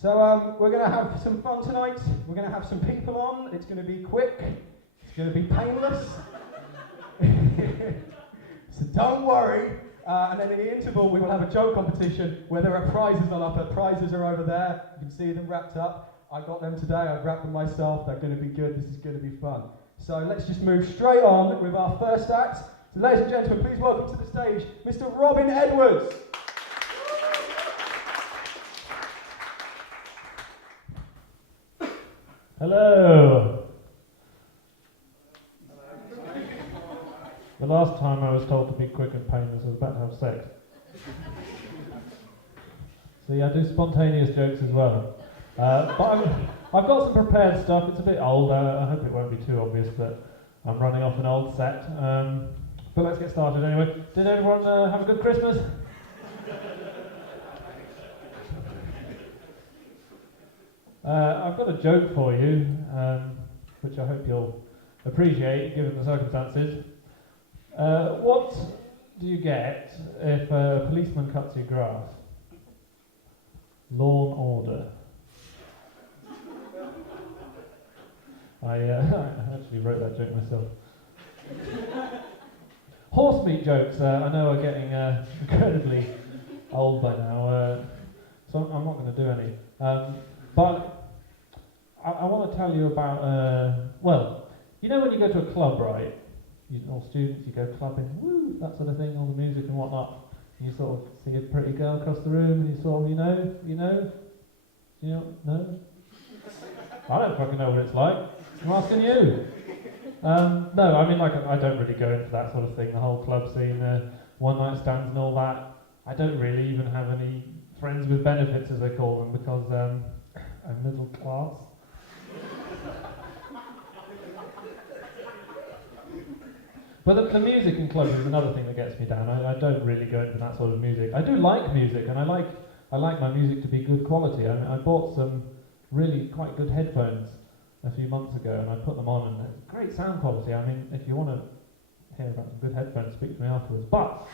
So we're going to have some fun tonight. We're going to have some people on. It's going to be quick. It's going to be painless. So don't worry. And then in the interval, we will have a joke competition where there are prizes on offer. Prizes are over there. You can see them wrapped up. I got them today. I've wrapped them myself. They're going to be good. This is going to be fun. So let's just move straight on with our first act. So ladies and gentlemen, please welcome to the stage Mr. Robin Edwards. Hello. The last time I was told to be quick and painless, I was about to have sex. So yeah, I do spontaneous jokes as well. But I've got some prepared stuff. It's a bit old. I hope it won't be too obvious that I'm running off an old set. But let's get started anyway. Did everyone have a good Christmas? I've got a joke for you, which I hope you'll appreciate given the circumstances. What do you get if a policeman cuts your grass? Law and order. I actually wrote that joke myself. Horse meat jokes, I know are getting incredibly old by now, so I'm not going to do any. But I want to tell you about, well, you know when you go to a club, right? All students, you go clubbing, woo, that sort of thing, all the music and whatnot. And you sort of see a pretty girl across the room, and you sort of, no? I don't fucking know what it's like. I'm asking you. No, I mean, like, I don't really go into that sort of thing, the whole club scene, one-night stands and all that. I don't really even have any friends with benefits, as they call them, because I'm middle class. But the music in clubs is another thing that gets me down. I don't really go into that sort of music. I do like music, and I like my music to be good quality. I mean, I bought some really quite good headphones a few months ago, and I put them on, and great sound quality. I mean, if you want to hear about some good headphones, speak to me afterwards. But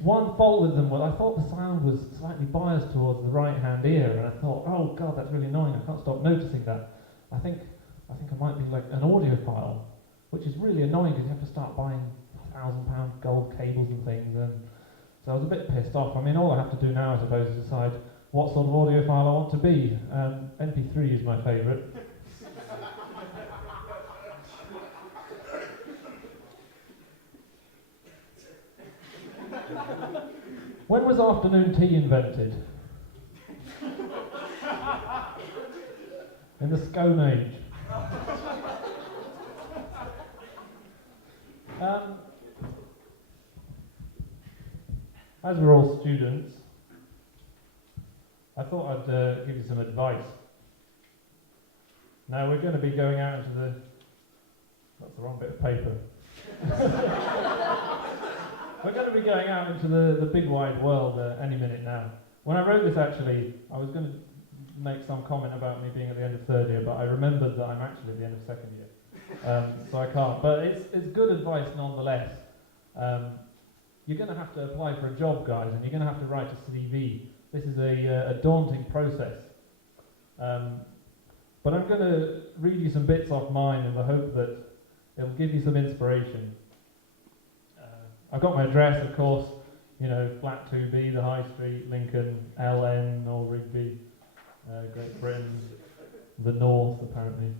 one fault with them was I thought the sound was slightly biased towards the right-hand ear, and I thought, oh god, that's really annoying. I can't stop noticing that. I think I might be like an audiophile, which is really annoying because you have to start buying £1,000 gold cables and things, and so I was a bit pissed off. I mean, all I have to do now, I suppose, is decide what sort of audiophile I want to be. MP3 is my favourite. When was afternoon tea invented? In the Stone Age. As we're all students, I thought I'd give you some advice. Now we're going to be going out into the... That's the wrong bit of paper. We're going to be going out into the big wide world any minute now. When I wrote this, actually, I was going to make some comment about me being at the end of third year, but I remembered that I'm actually at the end of second year. So I can't. But it's good advice nonetheless. You're going to have to apply for a job, guys, and you're going to have to write a CV. This is a daunting process. But I'm going to read you some bits off mine in the hope that it'll give you some inspiration. I've got my address, of course, flat 2B, the High Street, Lincoln, LN, or Rigby, Great Britain, the North, apparently.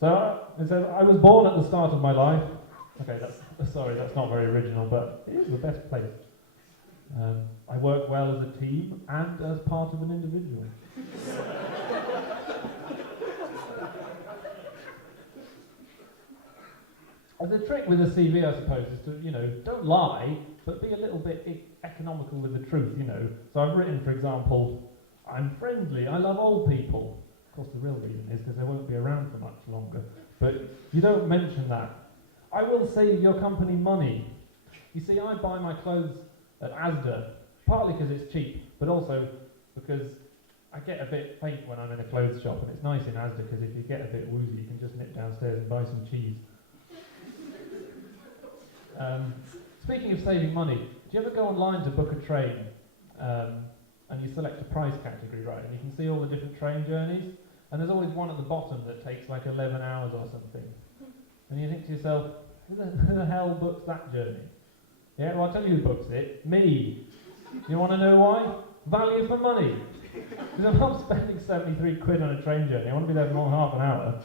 So it says, I was born at the start of my life. Okay, that's not very original, but it is the best place. I work well as a team and as part of an individual. The trick with a CV, I suppose, is to, don't lie, but be a little bit economical with the truth, So I've written, for example, I'm friendly, I love old people. Of course, the real reason is because they won't be around for much longer. But you don't mention that. I will save your company money. You see, I buy my clothes at Asda, partly because it's cheap, but also because I get a bit faint when I'm in a clothes shop, and it's nice in Asda because if you get a bit woozy, you can just nip downstairs and buy some cheese. Speaking of saving money, do you ever go online to book a train? and you select a price category, right, and you can see all the different train journeys, and there's always one at the bottom that takes like 11 hours or something. And you think to yourself, who the hell books that journey? Yeah, well, I'll tell you who books it. Me. You want to know why? Value for money. Because if I'm spending 73 quid on a train journey, I want to be there for more than half an hour.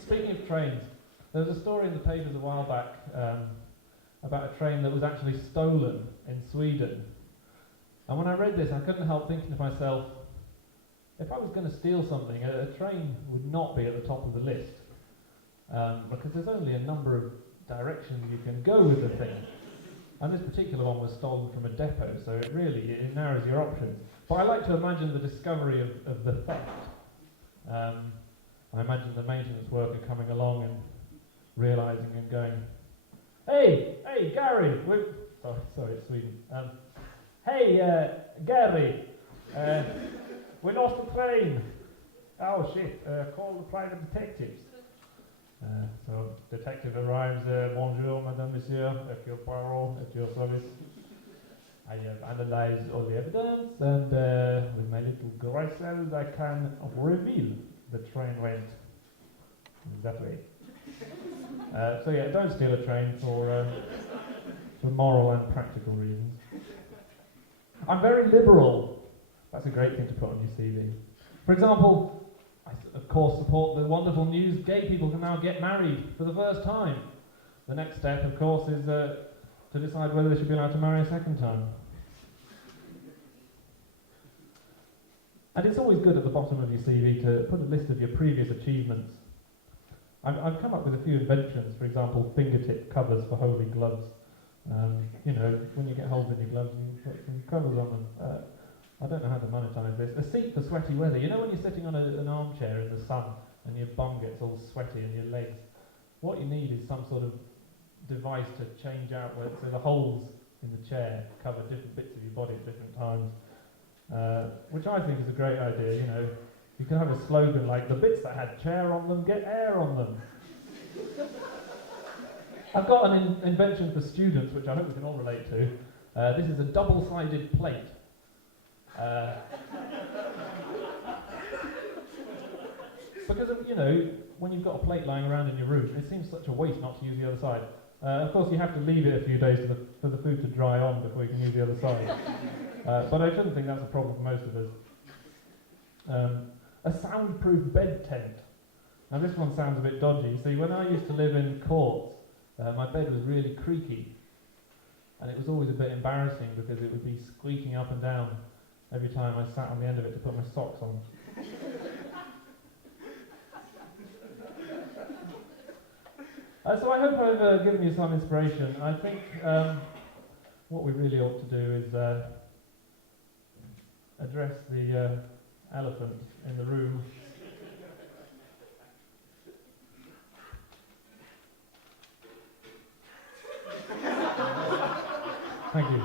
Speaking of trains, there was a story in the papers a while back about a train that was actually stolen in Sweden. And when I read this, I couldn't help thinking to myself, if I was going to steal something, a train would not be at the top of the list. Because there's only a number of directions you can go with the thing. And this particular one was stolen from a depot, so it narrows your options. But I like to imagine the discovery of the theft. I imagine the maintenance worker coming along and realising and going, hey, Gary, sorry, it's Sweden. Hey, Gary, we lost the train. Oh shit, call the private detectives. So detective arrives, bonjour madame, monsieur, at your parole, at your service. I have analyzed all the evidence and with my little grisels I can reveal the train went that way. So yeah, don't steal a train for moral and practical reasons. I'm very liberal. That's a great thing to put on your CV. For example, I of course support the wonderful news gay people can now get married for the first time. The next step, of course, is to decide whether they should be allowed to marry a second time. And it's always good at the bottom of your CV to put a list of your previous achievements. I've come up with a few inventions, for example, fingertip covers for holy gloves. You know, when you get holes in your gloves, you put some covers on them. I don't know how to monetize this. A seat for sweaty weather. You know when you're sitting on an armchair in the sun and your bum gets all sweaty and your legs? What you need is some sort of device to change out so the holes in the chair cover different bits of your body at different times. Which I think is a great idea, you know. You can have a slogan like, the bits that had chair on them, get air on them. I've got an invention for students, which I hope we can all relate to. This is a double-sided plate. Because, you know, when you've got a plate lying around in your room, it seems such a waste not to use the other side. Of course, you have to leave it a few days for the food to dry on before you can use the other side. But I shouldn't think that's a problem for most of us. A soundproof bed tent. Now this one sounds a bit dodgy. See, when I used to live in courts, my bed was really creaky. And it was always a bit embarrassing because it would be squeaking up and down every time I sat on the end of it to put my socks on. So I hope I've given you some inspiration. I think what we really ought to do is address the elephant in the room. Thank you.